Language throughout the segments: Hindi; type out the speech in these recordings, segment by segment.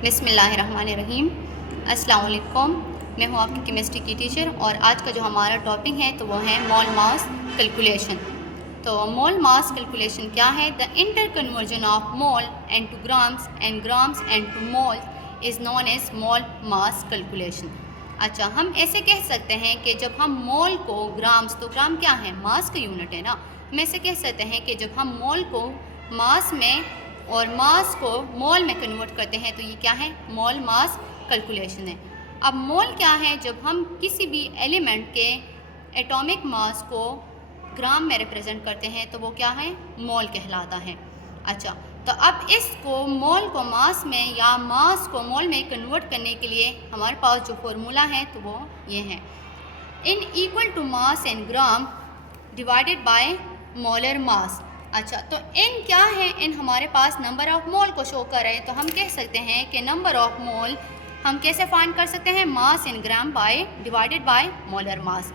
बिस्मिल्लाहिर्रहमानिर्रहीम। अस्सलाम वालेकुम। मैं हूँ आपकी केमिस्ट्री की टीचर और आज का जो हमारा टॉपिक है तो वो है मोल मास कैलकुलेशन। तो मोल मास कैलकुलेशन क्या है? The interconversion of mole and to grams and grams and to mole is known as mole mass calculation. अच्छा, हम ऐसे कह सकते हैं कि जब हम मोल को ग्राम्स, तो ग्राम क्या है? मास का यूनिट है ना। हम ऐसे कह सकते हैं कि जब हम मोल को मास में और मास को मोल में कन्वर्ट करते हैं तो ये क्या है? मोल मास कैलकुलेशन है। अब मोल क्या है? जब हम किसी भी एलिमेंट के एटॉमिक मास को ग्राम में रिप्रेजेंट करते हैं तो वो क्या है? मोल कहलाता है। अच्छा, तो अब इसको मोल को मास में या मास को मोल में कन्वर्ट करने के लिए हमारे पास जो फॉर्मूला है तो वो ये है, n equal to mass in gram divided by molar mass. अच्छा, तो इन क्या है? इन हमारे पास नंबर ऑफ मोल को शो कर रहे हैं, तो हम कह सकते हैं कि नंबर ऑफ मोल हम कैसे फाइंड कर सकते हैं? Mass in gram by divided by molar mass.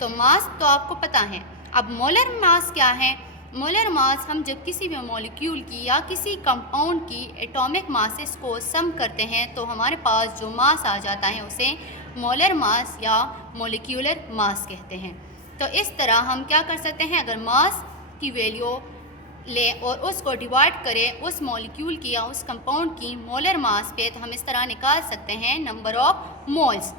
तो मास तो आपको पता है, अब मोलर मास क्या है? मोलर मास हम जब किसी भी मॉलिक्यूल की या किसी कंपाउंड की एटॉमिक मासेस को सम करते हैं तो हमारे पास जो मास आ जाता है उसे मोलर मास या मॉलिक्यूलर मास कहते हैं। तो इस तरह हम क्या कर सकते हैं? अगर मास की वैल्यू ले और उसको डिवाइड करें उस मॉलिक्यूल की या उस कंपाउंड की मोलर मास पे, तो हम इस तरह निकाल सकते हैं नंबर ऑफ मोल्स।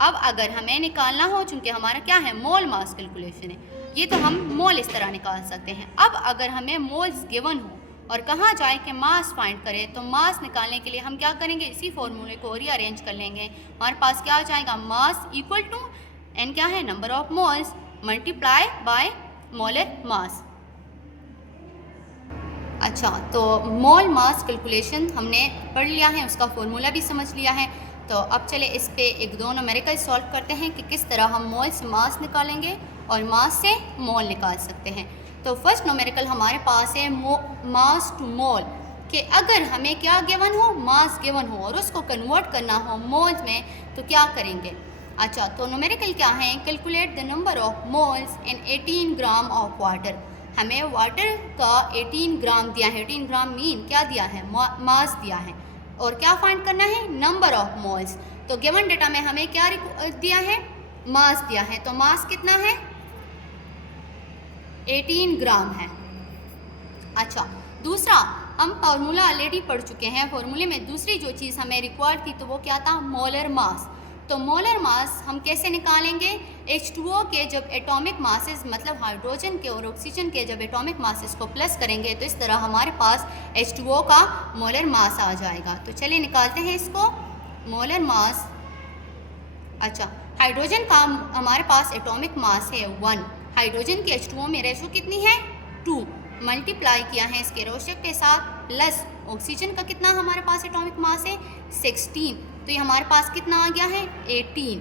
अब अगर हमें निकालना हो, चूँकि हमारा क्या है? मोल मास कैलकुलेशन है, ये तो हम मोल इस तरह निकाल सकते हैं। अब अगर हमें मोल्स गिवन हो और कहाँ जाए कि मास फाइंड करें, तो मास निकालने के लिए हम क्या करेंगे? इसी फॉर्मूले को रीअरेंज कर लेंगे। हमारे पास क्या आ जाएगा? मास इक्वल टू एन क्या है? Number of moles multiply by molar mass. अच्छा, तो मोल मास कैलकुलेशन हमने पढ़ लिया है, उसका फॉर्मूला भी समझ लिया है। तो अब चले इस पे एक दो न्यूमेरिकल सॉल्व करते हैं कि किस तरह हम मोल से मास निकालेंगे और मास से मोल निकाल सकते हैं। तो फर्स्ट न्यूमेरिकल हमारे पास है मास टू मोल, कि अगर हमें क्या गिवन हो? मास गिवन हो और उसको कन्वर्ट करना हो मोल्स में तो क्या करेंगे? अच्छा, तो न्यूमेरिकल क्या है? Calculate the number of moles in 18 gram of water. हमें वाटर का 18 ग्राम दिया है। 18 ग्राम मीन क्या दिया है? मास दिया है। और क्या फाइंड करना है? Number of moles. तो गिवन डेटा में हमें क्या दिया है? मास दिया है। तो मास कितना है? 18 ग्राम है। अच्छा, दूसरा, हम फार्मूला ऑलरेडी पढ़ चुके हैं। फार्मूले में दूसरी जो चीज़ हमें रिक्वायर्ड थी तो वो क्या था? Molar mass. तो मोलर मास हम कैसे निकालेंगे? H2O के जब एटॉमिक मासेस, मतलब हाइड्रोजन के और ऑक्सीजन के जब एटॉमिक मासेस को प्लस करेंगे तो इस तरह हमारे पास H2O का मोलर मास आ जाएगा। तो चलिए निकालते हैं इसको, मोलर मास। अच्छा, हाइड्रोजन का हमारे पास एटॉमिक मास है 1, हाइड्रोजन की H2O में रेशो कितनी है? 2, मल्टीप्लाई किया है इसके रोशक के साथ, प्लस ऑक्सीजन का कितना हमारे पास एटॉमिक मास है? 16, तो ये हमारे पास कितना आ गया है? 18।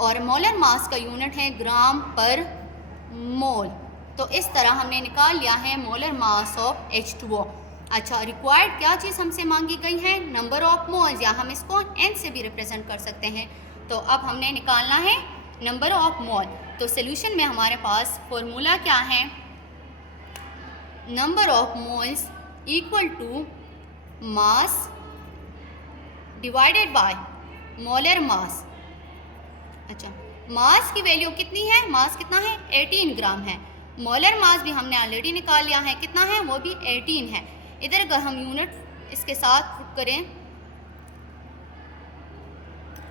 और मोलर मास का यूनिट है ग्राम पर मोल। तो इस तरह हमने निकाल लिया है मोलर मास ऑफ H2O। अच्छा, रिक्वायर्ड क्या चीज़ हमसे मांगी गई है? नंबर ऑफ मोल्स, या हम इसको n से भी रिप्रेजेंट कर सकते हैं। तो अब हमने निकालना है नंबर ऑफ मोल। तो सोल्यूशन में हमारे पास फॉर्मूला क्या है? Number of moles equal to mass divided by molar mass. अच्छा, मास की वैल्यू कितनी है? मास कितना है? 18 ग्राम है। मोलर मास भी हमने ऑलरेडी निकाल लिया है, कितना है? वो भी 18 है। इधर अगर हम यूनिट इसके साथ पुट करें,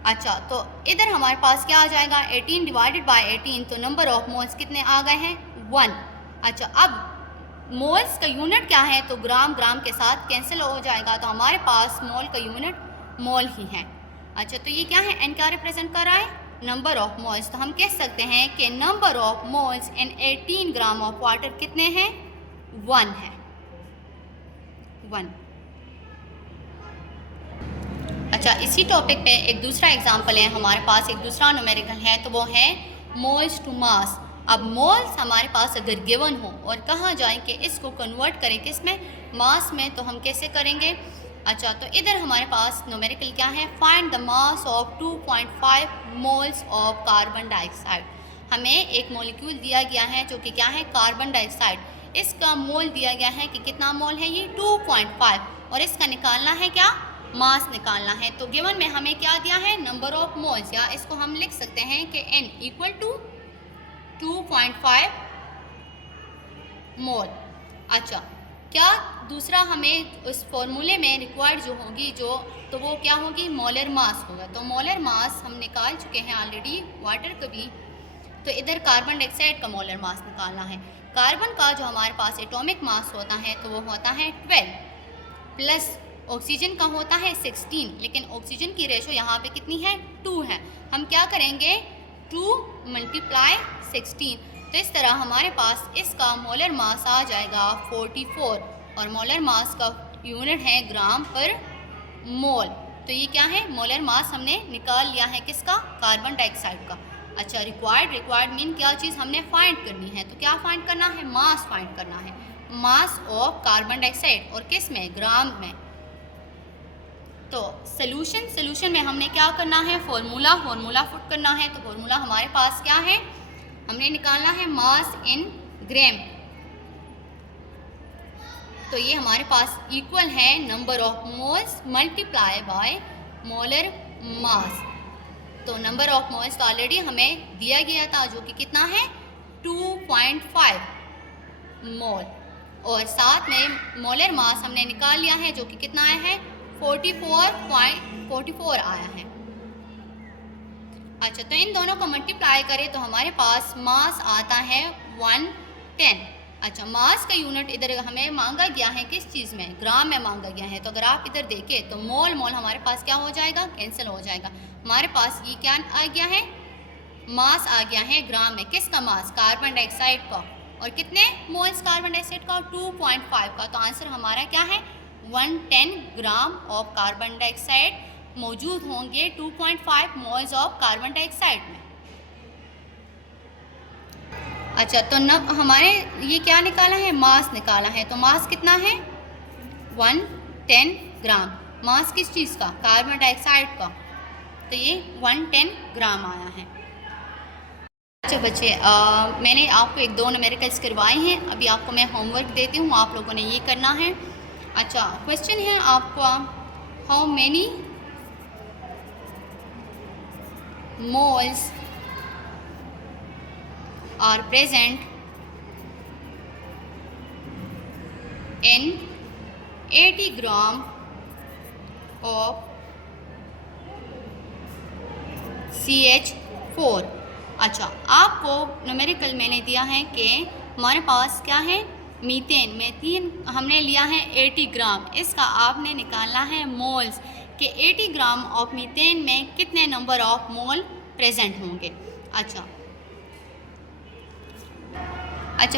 अच्छा, तो इधर हमारे पास क्या आ जाएगा? 18 डिवाइडेड बाय 18, तो नंबर ऑफ मोल्स कितने आ गए हैं? 1। अच्छा, अब मोल्स का यूनिट क्या है? तो ग्राम ग्राम के साथ कैंसिल हो जाएगा, तो हमारे पास मोल का यूनिट मोल ही है। अच्छा, तो ये क्या है? एन क्या रिप्रेजेंट कर रहा है? Number of moles. तो हम कह सकते हैं कि number of moles in 18 gram of water कितने हैं? 1 है, 1। अच्छा, इसी टॉपिक पे एक दूसरा एग्जांपल है हमारे पास, एक दूसरा न्यूमेरिकल है, तो वो है मोल्स टू मास। अब मोल्स हमारे पास अगर गिवन हो और कहाँ जाएं कि इसको कन्वर्ट करें किसमें? मास में, तो हम कैसे करेंगे? अच्छा, तो इधर हमारे पास न्यूमेरिकल क्या है? Find the mass of 2.5 moles of carbon dioxide. हमें एक मॉलिक्यूल दिया गया है जो कि क्या है? Carbon dioxide. इसका मोल दिया गया है कि कितना मोल है? ये 2.5, और इसका निकालना है क्या? मास निकालना है। तो गिवन में हमें क्या दिया है, नंबर ऑफ मोल्स, या इसको हम लिख सकते हैं कि n इक्वल टू 2.5 मोल। अच्छा, क्या दूसरा हमें उस फॉर्मूले में रिक्वायर्ड जो होगी तो वो क्या होगी, मोलर मास होगा। तो मोलर मास हम निकाल चुके हैं ऑलरेडी वाटर का भी। तो इधर कार्बन डाइऑक्साइड का मोलर मास निकालना है। कार्बन का जो हमारे पास एटॉमिक मास होता है तो वो होता है 12 प्लस ऑक्सीजन का होता है 16, लेकिन ऑक्सीजन की रेशो यहाँ पे कितनी है, 2 है। हम क्या करेंगे, 2 मल्टीप्लाई 16। तो इस तरह हमारे पास इसका मोलर मास आ जाएगा 44, और मोलर मास का यूनिट है ग्राम पर मोल। तो ये क्या है, मोलर मास हमने निकाल लिया है किसका, कार्बन डाइऑक्साइड का। अच्छा, रिक्वायर्ड मीन क्या चीज़ हमने फाइंड करनी है, तो क्या फाइंड करना है, मास फाइंड करना है, मास ऑफ कार्बन डाइऑक्साइड, और किस में, ग्राम में। तो सोल्यूशन में हमने क्या करना है, फॉर्मूला पुट करना है। तो फॉर्मूला हमारे पास क्या है, हमने निकालना है मास इन ग्राम। तो ये हमारे पास इक्वल है number of moles multiply by molar mass. तो नंबर ऑफ मोल्स तो ऑलरेडी हमें दिया गया था, जो कि कितना है, 2.5 मोल, और साथ में मोलर मास हमने निकाल लिया है, जो कि कितना आया है, 44.44 आया है। अच्छा, तो इन दोनों को मल्टीप्लाई करें तो हमारे पास मास आता है 110। अच्छा, मास का यूनिट इधर हमें मांगा गया है किस चीज़ में, ग्राम में मांगा गया है। तो अगर आप इधर देखें तो मोल हमारे पास क्या हो जाएगा, कैंसिल हो जाएगा। हमारे पास ये क्या आ गया है, मास आ गया है ग्राम में, किसका मास, कार्बन डाइऑक्साइड का। और कितने मोल्स कार्बन डाइऑक्साइड का, 2.5 का। तो आंसर हमारा क्या है, 110 ग्राम ऑफ कार्बन डाइऑक्साइड मौजूद होंगे 2.5 मोल्स ऑफ कार्बन डाइऑक्साइड में। अच्छा, तो हमारे ये क्या निकाला है, मास निकाला है। तो मास कितना है, 110 ग्राम। मास किस चीज़ का, कार्बन डाइऑक्साइड का। तो ये 110 ग्राम आया है। अच्छा बच्चे, मैंने आपको 1-2 न्यूमेरिकल्स करवाए हैं। अभी आपको मैं होमवर्क देती हूँ, आप लोगों ने ये करना है। अच्छा, क्वेश्चन है आपका, how many moles are present in 80 gram of CH4। अच्छा, आपको न्यूमेरिकल मैंने दिया है कि हमारे पास क्या है, मीथेन हमने लिया है 80 ग्राम। इसका आपने निकालना है मोल्स कि 80 ग्राम ऑफ मीथेन में कितने नंबर ऑफ मोल प्रेजेंट होंगे। अच्छा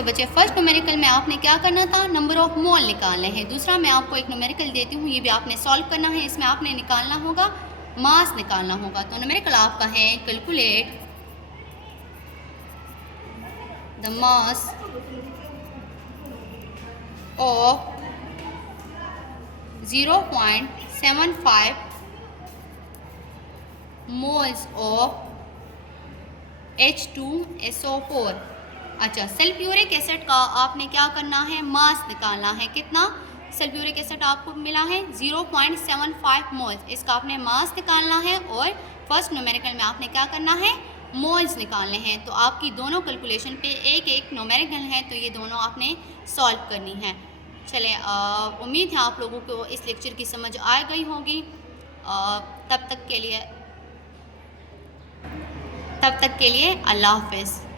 बच्चे, फर्स्ट न्यूमेरिकल में आपने क्या करना था, नंबर ऑफ मोल निकालने हैं। दूसरा मैं आपको एक न्यूमेरिकल देती हूँ, ये भी आपने सॉल्व करना है। इसमें आपने निकालना होगा, मास निकालना होगा। तो न्यूमेरिकल आपका है, calculate the mass of 0.75 moles of H2SO4। अच्छा, सल्फ्यूरिक एसिड का आपने क्या करना है, मास निकालना है। कितना सल्फ्यूरिक एसिड आपको मिला है, 0.75 मोल्स। इसका आपने मास निकालना है, और फर्स्ट न्यूमेरिकल में आपने क्या करना है, मोल्स निकालने हैं। तो आपकी दोनों कैलकुलेशन पे एक न्यूमेरिकल है, तो ये दोनों आपने सॉल्व करनी है। चले, उम्मीद है आप लोगों को इस लेक्चर की समझ आ गई होगी। तब तक के लिए अल्लाह हाफ़िज़।